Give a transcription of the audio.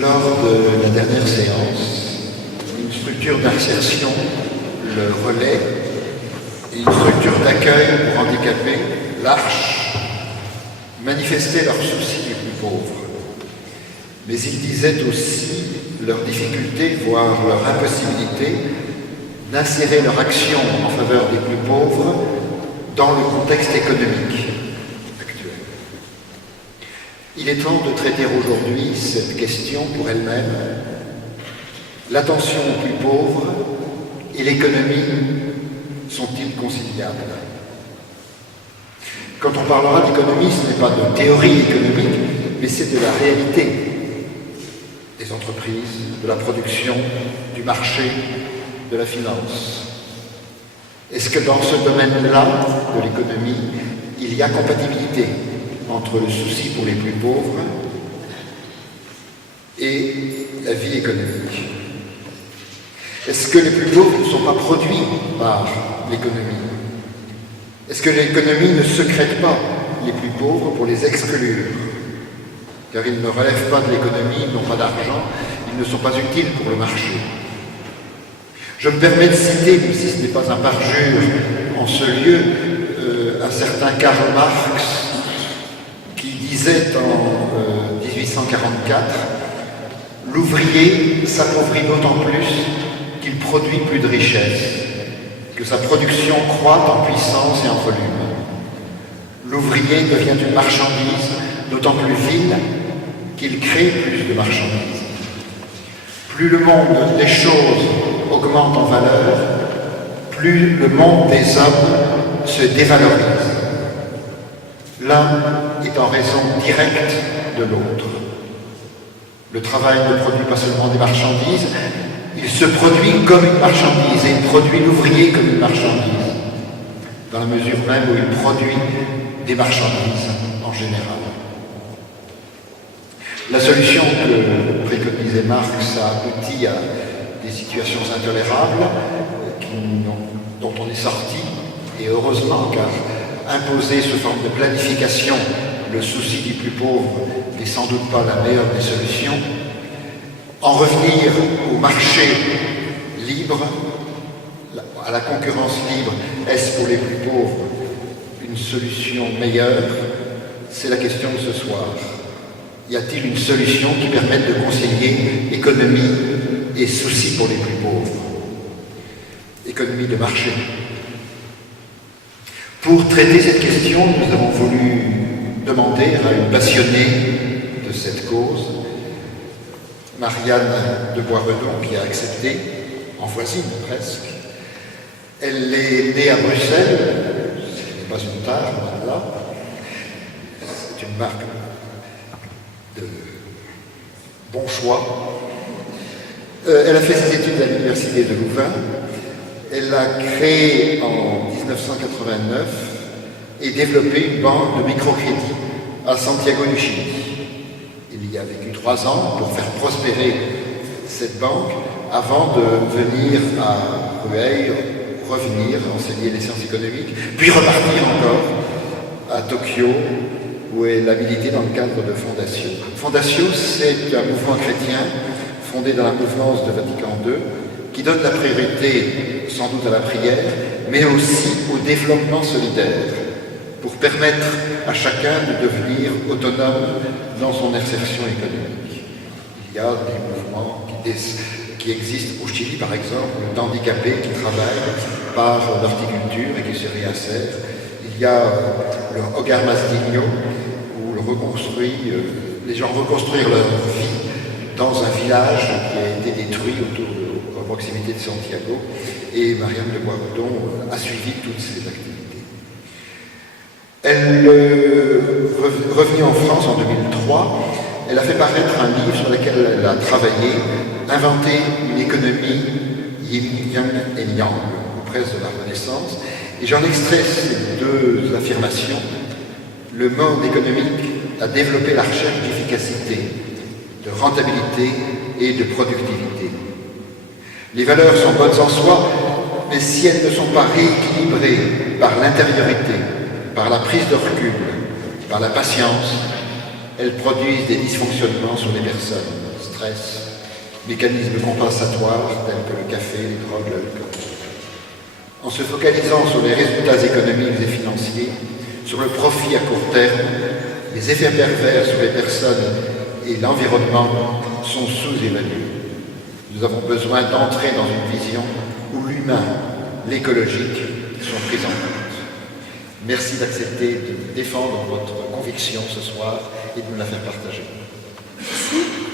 Lors de la dernière séance, une structure d'insertion, le relais, et une structure d'accueil pour handicapés, l'Arche, manifestaient leurs soucis les plus pauvres. Mais ils disaient aussi leur difficulté, voire leur impossibilité, d'insérer leur action en faveur des plus pauvres dans le contexte économique actuel. Il est temps de traiter aujourd'hui cette question pour elle-même. L'attention aux plus pauvres et l'économie sont-ils conciliables? Quand on parlera d'économie, ce n'est pas de théorie économique, mais c'est de la réalité des entreprises, de la production, du marché, de la finance. Est-ce que dans ce domaine-là de l'économie, il y a compatibilité entre le souci pour les plus pauvres et la vie économique? Est-ce que les plus pauvres ne sont pas produits par l'économie? Est-ce que l'économie ne secrète pas les plus pauvres pour les exclure? Car ils ne relèvent pas de l'économie, ils n'ont pas d'argent, ils ne sont pas utiles pour le marché. Je me permets de citer, même si ce n'est pas un parjure en ce lieu, un certain Karl Marx qui disait en 1844 « L'ouvrier s'appauvrit d'autant plus qu'il produit plus de richesses, que sa production croît en puissance et en volume. L'ouvrier devient une marchandise d'autant plus vile qu'il crée plus de marchandises. Plus le monde des choses augmente en valeur, plus le monde des hommes se dévalorise. L'un est en raison directe de l'autre. Le travail ne produit pas seulement des marchandises, il se produit comme une marchandise et il produit l'ouvrier comme une marchandise, dans la mesure même où il produit des marchandises en général. La solution que préconisait Marx a abouti à des situations intolérables dont on est sorti, et heureusement, car imposer sous forme de planification le souci des plus pauvres n'est sans doute pas la meilleure des solutions. En revenir au marché libre, à la concurrence libre, est-ce pour les plus pauvres une solution meilleure? C'est la question de ce soir. Y a-t-il une solution qui permette de concilier économie et souci pour les plus pauvres? Économie de marché. Pour traiter cette question, nous avons voulu demander à une passionnée de cette cause, Marianne de Boisredon, qui a accepté, en voisine presque. Elle est née à Bruxelles, ce n'est pas une tare, là. C'est une marque de bon choix. Elle a fait ses études à l'université de Louvain. Elle a créé en 1989 et développé une banque de microcrédit à Santiago du Chili. Il y a vécu 3 ans pour faire prospérer cette banque avant de venir à Rueil, revenir enseigner les sciences économiques, puis repartir encore à Tokyo où elle a milité dans le cadre de Fondatio. Fondatio, c'est un mouvement chrétien fondé dans la mouvance de Vatican II qui donne la priorité sans doute à la prière, mais aussi au développement solidaire pour permettre à chacun de devenir autonome dans son insertion économique. Il y a des mouvements qui existent au Chili, par exemple, d'handicapés qui travaillent par l'horticulture et qui se réinsèrent. Il y a le Hogar Masdigno, où les gens reconstruisent leur vie dans un village qui a été détruit à proximité de Santiago, et Marianne de Boisredon a suivi toutes ces activités. Elle revenue en France en 2003, elle a fait paraître un livre sur lequel elle a travaillé, Inventer une économie yin, yang et yang, aux presses de la Renaissance, et j'en extrais ces 2 affirmations. Le monde économique a développé la recherche d'efficacité, de rentabilité et de productivité. Les valeurs sont bonnes en soi, mais si elles ne sont pas rééquilibrées par l'intériorité, par la prise de recul, par la patience, elles produisent des dysfonctionnements sur les personnes. stress, mécanismes compensatoires tels que le café, les drogues, l'alcool. En se focalisant sur les résultats économiques et financiers, sur le profit à court terme, les effets pervers sur les personnes et l'environnement sont sous-évalués. Nous avons besoin d'entrer dans une vision où l'humain, l'écologique sont pris en compte. Merci d'accepter de défendre votre conviction ce soir et de nous la faire partager. Merci.